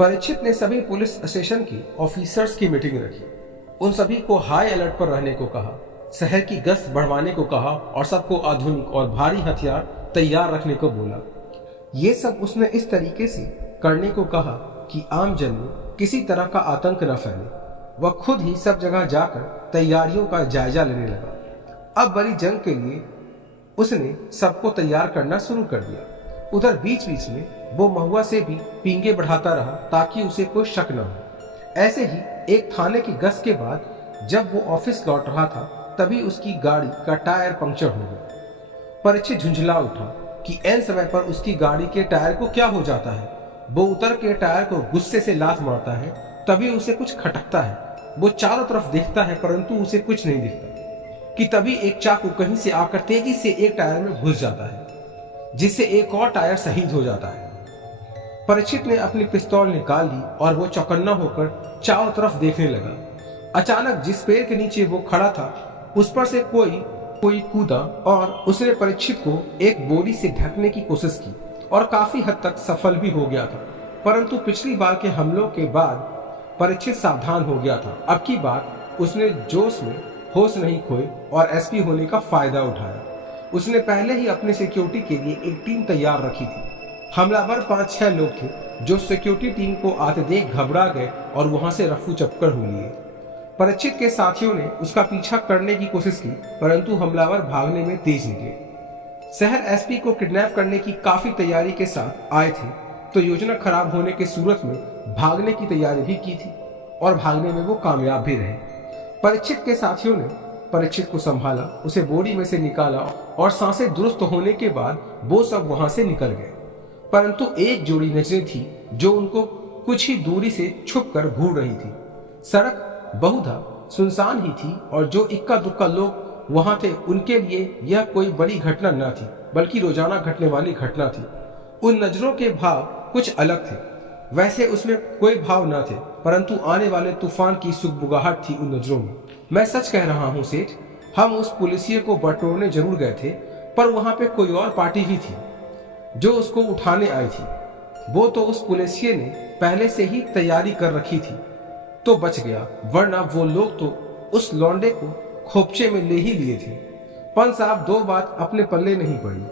परीक्षित ने सभी police station की ऑफिसर्स की मीटिंग रखी। उन सभी को हाई अलर्ट पर रहने को कहा, शहर की गश्त बढ़वाने को कहा और सबको आधुनिक और भारी हथियार तैयार रखने को बोला। ये सब उसने इस तरीके से करने को कहा कि आम जन में किसी तरह का आतंक न फैले। वह खुद ही सब जगह जाकर तैयारियों का जायजा लेने लगा। अब बड़ी जंग के लिए उसने सबको तैयार करना शुरू कर दिया। उधर बीच बीच में वो महुआ से भी पींगे बढ़ाता रहा ताकि उसे कोई शक न हो। ऐसे ही एक थाने की गश्त के बाद जब वो ऑफिस लौट रहा था तभी उसकी गाड़ी का टायर पंक्चर हो गया। परीक्षित झुंझला उठा कि ऐन समय पर उसकी गाड़ी के टायर को क्या हो जाता है। वो उतर के टायर को गुस्से से लात मारता है, तभी उसे कुछ खटकता है। वो चारों तरफ देखता है परंतु उसे कुछ नहीं दिखता कि तभी एक चाकू कहीं से आकर तेजी से एक टायर में घुस जाता है, जिससे एक और टायर शहीद हो जाता है। परीक्षित ने अपनी पिस्तौल निकाल ली और वो चौकन्ना होकर चारों तरफ देखने लगा। अचानक जिस पेड़ के नीचे वो खड़ा था उस पर से कोई कूदा और उसने परीक्षित को एक बोरी से ढकने की कोशिश की और काफी हद तक सफल भी हो गया था। परंतु पिछली बार के हमलों के बाद परीक्षित सावधान हो गया था। अब की बार उसने जोश में होश नहीं खोए और एसपी होने का फायदा उठाया। उसने पहले ही अपने सिक्योरिटी के लिए एक टीम तैयार रखी थी। हमलावर 5-6 लोग थे जो सिक्योरिटी टीम को आते देख घबरा गए और वहां से रफू चक्कर हो लिए। परीक्षित के साथियों ने उसका पीछा करने की कोशिश की परंतु हमलावर भागने में तेज निकले। शहर एसपी को किडनैप करने की काफी तैयारी के साथ आए थे, तो योजना खराब होने की सूरत में भागने की तैयारी भी की थी और भागने में वो कामयाब भी रहे। परीक्षित के साथियों ने परीक्षित को संभाला, उसे बोरी में से निकाला और सांसें दुरुस्त होने के बाद वो सब वहां से निकल गए। परंतु एक जोड़ी नजरें थी जो उनको कुछ ही दूरी से छुपकर घूर रही थी। सड़क बहुधा सुनसान ही थी और जो इक्का दुक्का लोग वहां थे उनके लिए यह कोई बड़ी घटना न थी बल्कि रोजाना घटने वाली घटना थी। उन नजरों के भाव कुछ अलग थे। वैसे उसमें कोई भाव न थे परंतु आने वाले तूफान की सुगबुगाहट थी उन नजरों में। मैं सच कह रहा हूँ सेठ, हम उस पुलिसिये को बटोरने जरूर गए थे पर वहां पे कोई और पार्टी भी थी जो उसको उठाने आई थी। वो तो उस पुलिसिये ने पहले से ही तैयारी कर रखी थी तो बच गया, वरना वो लोग तो उस लौंडे को खोपचे में ले ही लिए थे। पंच साहब, दो बात अपने पल्ले नहीं पड़ी।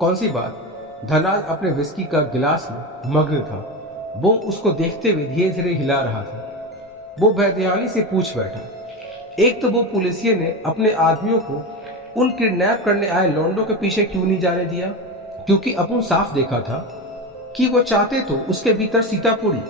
कौन सी बात? धनराज अपने विस्की का गिलास में मग्न था। वो उसको देखते हुए धीरे धीरे हिला रहा था। वो बेध्यानी से पूछ बैठा, एक तो वो पुलिसिये ने अपने आदमियों को उन किडनैप करने आए लौंडों के पीछे क्यों नहीं जाने दिया? क्योंकि अपन साफ देखा था कि वो चाहते तो उसके भीतर सीतापुरी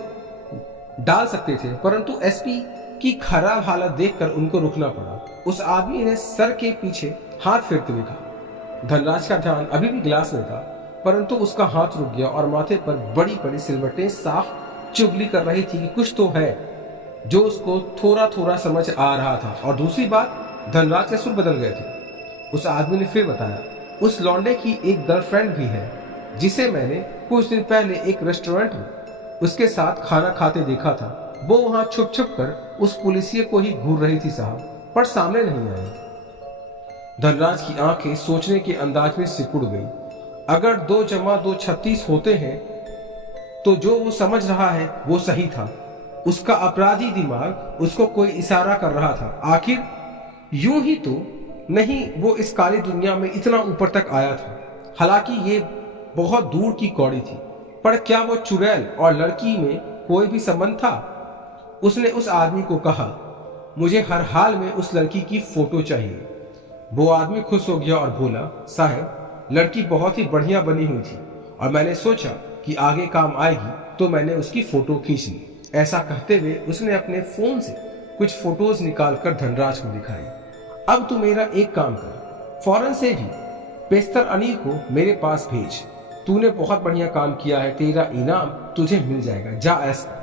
डाल सकते थे, परंतु एसपी की खराब हालत देखकर उनको रुकना पड़ा। उस आदमी ने सर के पीछे हाथ फेरते हुए कहा। धनराज का ध्यान अभी भी गिलास में था परंतु उसका हाथ रुक गया और माथे पर बड़ी बड़ी सिलवटें साफ चुगली कर रही थी कि कुछ तो है जो उसको थोड़ा थोड़ा समझ आ रहा था। और दूसरी बात, धनराज के सुर बदल गए थे। उस आदमी ने फिर बताया, उस लौंडे की एक गर्लफ्रेंड भी है जिसे मैंने कुछ दिन पहले एक रेस्टोरेंट में उसके साथ खाना खाते देखा था। वो वहां छुप छुप कर उस पुलिसिये को ही घूर रही थी साहब, पर सामने नहीं आई। धनराज की आंखें सोचने के अंदाज में सिकुड़ गई। अगर 2 + 2 36 होते हैं तो जो वो समझ रहा है वो सही था। उसका अपराधी दिमाग उसको कोई इशारा कर रहा था। आखिर यूं ही तो नहीं वो इस काली दुनिया में इतना ऊपर तक आया था। हालांकि ये बहुत दूर की कौड़ी थी, पर क्या वो चुड़ैल और लड़की में कोई भी संबंध था? उसने उस आदमी को कहा, मुझे हर हाल में उस लड़की की फोटो चाहिए। वो आदमी खुश हो गया और बोला, साहब, लड़की बहुत ही बढ़िया बनी हुई थी और मैंने सोचा कि आगे काम आएगी तो मैंने उसकी फोटो खींच ली। ऐसा कहते हुए उसने अपने फोन से कुछ फोटोज निकालकर धनराज को दिखाई। अब तू मेरा एक काम कर, फौरन से भी पेस्तर अनिल को मेरे पास भेज। तूने बहुत बढ़िया काम किया है, तेरा इनाम तुझे मिल जाएगा, जा ऐसा।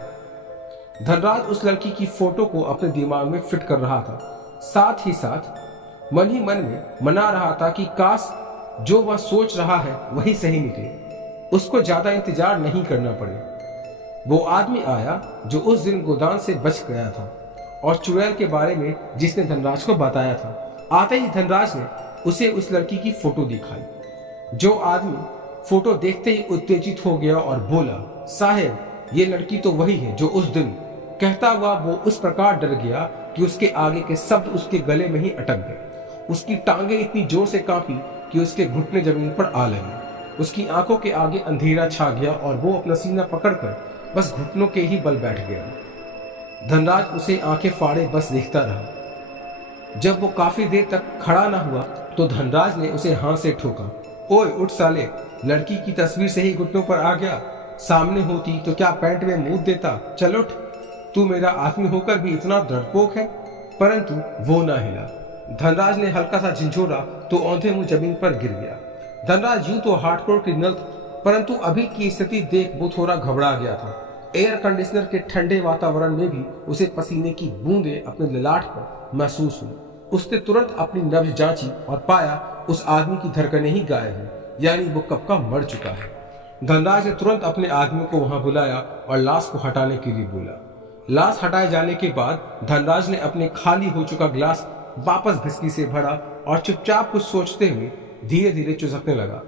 धनराज उस लड़की की फोटो को अपने दिमाग में फिट कर रहा था, साथ ही साथ मन ही मन में मना रहा था कि काश जो वह सोच रहा है वही सही निकले, उसको ज्यादा इंतजार नहीं करना पड़े। वो आदमी आया जो उस दिन गोदान से बच गया था और चुड़ैल के बारे में जिसने धनराज को बताया था। आते ही धनराज ने उसे उस लड़की की फोटो दिखाई। जो आदमी फोटो देखते ही उत्तेजित हो गया और बोला, साहेब, ये लड़की तो वही है जो उस दिन, कहता हुआ वो उस प्रकार डर गया कि उसके आगे के शब्द उसके गले में ही अटक गए। उसकी टांगें इतनी जोर से कांपी कि उसके घुटने जमीन पर आ लगे। उसकी आंखों के आगे अंधेरा छा गया और वो अपना सीना पकड़कर बस घुटनों के ही बल बैठ गया। धनराज उसे आंखें फाड़े बस देखता रहा। जब वो काफी देर तक खड़ा ना हुआ तो धनराज ने उसे हाथ से ठोका। ओए उठ साले, लड़की की तस्वीर से ही घुटनों पर आ गया। सामने होती तो क्या पैंट में मुंह देता। चल उठ, तू मेरा आदमी होकर भी इतना डरपोक है। परंतु वो ना हिला। धनराज ने हल्का सा झिझोरा तो औंधे मुंह जमीन पर गिर गया। धनराज यूं तो हार्डकोर क्रिमिनल था, परंतु अभी की स्थिति देख वो थोड़ा घबरा गया था। एयर कंडीशनर के ठंडे वातावरण में भी उसे पसीने की बूंदें अपने ललाट पर महसूस हुई। उसने तुरंत अपनी नब्ज जांची और पाया उस आदमी की धड़कनें ही गायब हैं, यानी वो कब का मर चुका है। धनराज ने तुरंत अपने आदमी को वहां बुलाया और लाश को हटाने के लिए बोला। लाश हटाए जाने के बाद धनराज ने अपने खाली हो चुका गिलास वापस विस्की से भरा और चुपचाप कुछ सोचते हुए धीरे धीरे चुसकने लगा।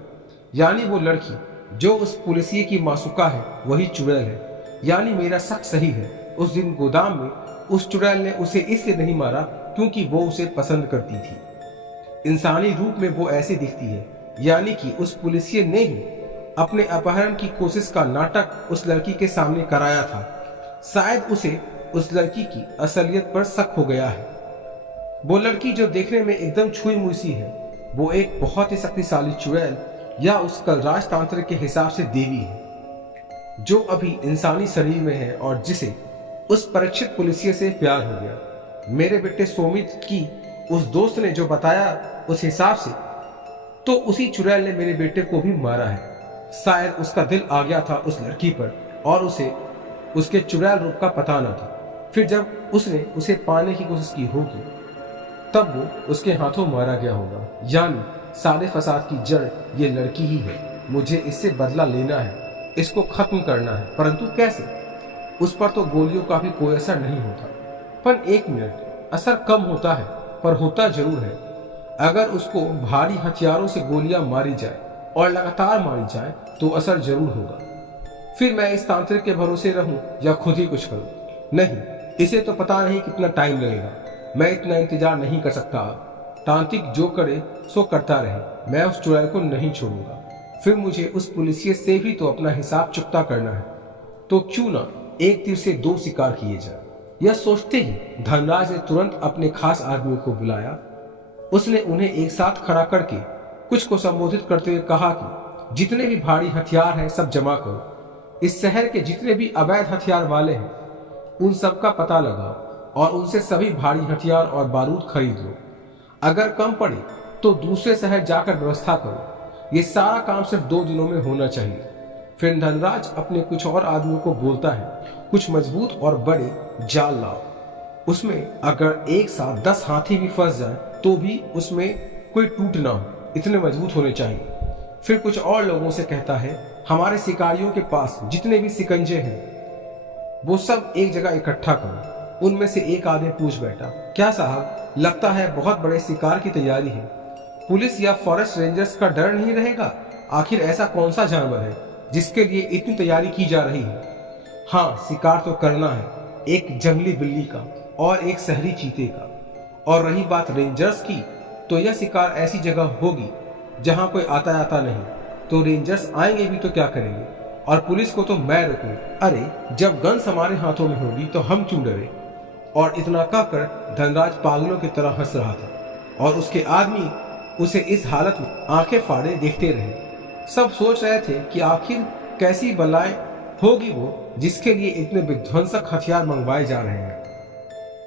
यानी वो लड़की जो उस पुलिसिये की मासूका है वही चुड़ैल है। यानी मेरा शक सही है। उस दिन गोदाम में उस चुड़ैल ने उसे इसलिए नहीं मारा क्योंकि वो उसे पसंद करती थी। इंसानी रूप में वो ऐसे दिखती है। यानी कि उस पुलिसिये ने ही अपने अपहरण की कोशिश का नाटक उस लड़की के सामने कराया था। शायद उसे उस लड़की की असलियत पर शक हो गया है। वो लड़की जो देखने में एकदम छुई मुई सी है, वो एक बहुत ही शक्तिशाली चुड़ैल या उस कलराज तांत्रिक के हिसाब से देवी है, जो अभी इंसानी शरीर में है और जिसे उस परीक्षित पुलिसिये से प्यार हो गया। मेरे बेटे सोमित की उस दोस्त ने जो बताया उस हिसाब से तो उसी चुड़ैल ने मेरे बेटे को भी मारा है। शायद उसका दिल आ गया था उस लड़की पर और उसे उसके चुड़ैल रूप का पता न था। फिर जब उसने उसे पाने की कोशिश की होगी तब वो उसके हाथों मारा गया होगा। यानी सारे फसाद की जड़ ये लड़की ही है। मुझे इससे बदला लेना है, इसको खत्म करना है, परंतु कैसे? उस पर तो गोलियों का भी कोई असर नहीं होता। पर एक मिनट, असर कम होता है पर होता जरूर है। अगर उसको भारी हथियारों से गोलियां मारी जाए और लगातार मारी जाए तो असर जरूर होगा। फिर मैं इस तांत्रिक के भरोसे रहूं या खुद ही कुछ करूं? नहीं, इसे तो पता नहीं कितना टाइम लगेगा। मैं इतना इंतजार नहीं कर सकता। तांत्रिक जो करे सो करता रहे, मैं उस चुड़ैल को नहीं छोड़ूंगा। फिर मुझे उस पुलिसिये से भी तो अपना हिसाब चुकता करना है। तो क्यों ना एक तीर से दो शिकार किए जाए। यह सोचते ही धनराज ने तुरंत अपने खास आदमियों को बुलाया। उसने उन्हें एक साथ खड़ा करके कुछ को संबोधित करते हुए कहा कि जितने भी भारी हथियार हैं सब जमा करो। इस शहर के जितने भी अवैध हथियार वाले हैं उन सब का पता लगाओ और उनसे सभी भारी हथियार और बारूद खरीद लो। अगर कम पड़े तो दूसरे शहर जाकर व्यवस्था करो। ये सारा काम सिर्फ 2 दिनों में होना चाहिए। फिर धनराज अपने कुछ और आदमियों को बोलता है, कुछ मजबूत और बड़े जाल लाओ। उसमें अगर एक साथ 10 हाथी भी फंस जाए तो भी उसमें कोई टूट ना हो, इतने मजबूत होने चाहिए। फिर कुछ और लोगों से कहता है, हमारे शिकारियों के पास जितने भी शिकंजे हैं वो सब एक जगह इकट्ठा करो। उनमें से एक आदमी पूछ बैठा, क्या साहब, लगता है बहुत बड़े शिकार की तैयारी है। पुलिस या फॉरेस्ट रेंजर्स का डर नहीं रहेगा? आखिर ऐसा कौन सा जानवर है जिसके लिए इतनी तैयारी की जा रही है? हाँ, शिकार तो करना है, एक जंगली बिल्ली का और एक शहरी चीते का। और रही बात रेंजर्स की, तो यह शिकार ऐसी जगह होगी जहां कोई आता आता नहीं। तो रेंजर्स आएंगे भी तो क्या करेंगे? और पुलिस को तो मैं रोकूं। अरे, जब गन्स हमारे हाथों में होगी तो हम क्यों डरे? और इतना कहकर धनराज पागलों की तरह हंस रहा था और उसके आदमी उसे इस हालत में आंखें फाड़े देखते रहे। सब सोच रहे थे कि आखिर कैसी बलाएं होगी वो जिसके लिए इतने विध्वंसक हथियार मंगवाए जा रहे हैं।